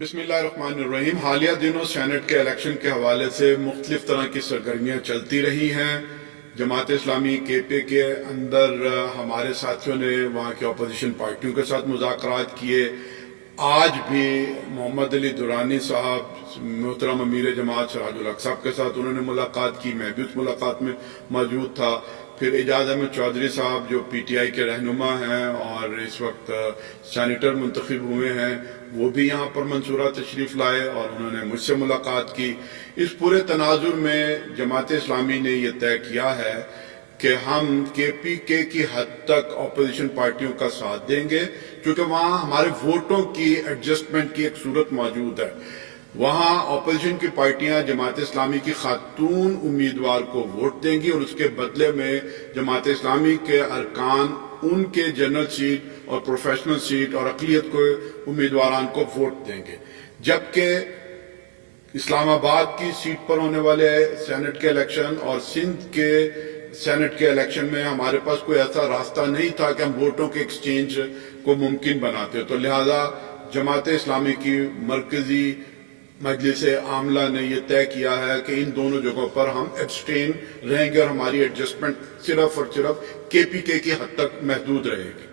بسم اللہ الرحمن الرحیم۔ حالیہ دنوں سینٹ کے الیکشن کے حوالے سے مختلف طرح کی سرگرمیاں چلتی رہی ہیں۔ جماعت اسلامی کے پی کے اندر ہمارے ساتھیوں نے وہاں کی اپوزیشن پارٹیوں کے ساتھ مذاکرات کیے۔ آج بھی محمد علی درانی صاحب محترم امیر جماعت سراج الحق صاحب کے ساتھ انہوں نے ملاقات کی، میں بھی اس ملاقات میں موجود تھا۔ پھر اعجاز احمد چودھری صاحب جو پی ٹی آئی کے رہنما ہیں اور اس وقت سینیٹر منتخب ہوئے ہیں، وہ بھی یہاں پر منصورہ تشریف لائے اور انہوں نے مجھ سے ملاقات کی۔ اس پورے تناظر میں جماعت اسلامی نے یہ طے کیا ہے کہ ہم کے پی کے کی حد تک اپوزیشن پارٹیوں کا ساتھ دیں گے، کیونکہ وہاں ہمارے ووٹوں کی ایڈجسٹمنٹ کی ایک صورت موجود ہے۔ وہاں اپوزیشن کی پارٹیاں جماعت اسلامی کی خاتون امیدوار کو ووٹ دیں گی اور اس کے بدلے میں جماعت اسلامی کے ارکان ان کے جنرل سیٹ اور پروفیشنل سیٹ اور اقلیت کو امیدواران کو ووٹ دیں گے، جبکہ اسلام آباد کی سیٹ پر ہونے والے سینٹ کے الیکشن اور سندھ کے سینٹ کے الیکشن میں ہمارے پاس کوئی ایسا راستہ نہیں تھا کہ ہم ووٹوں کے ایکسچینج کو ممکن بناتے، تو لہذا جماعت اسلامی کی مرکزی مجلس عاملہ نے یہ طے کیا ہے کہ ان دونوں جگہوں پر ہم ایبسٹین رہیں گے اور ہماری ایڈجسٹمنٹ صرف اور صرف کے پی کے کی حد تک محدود رہے گی۔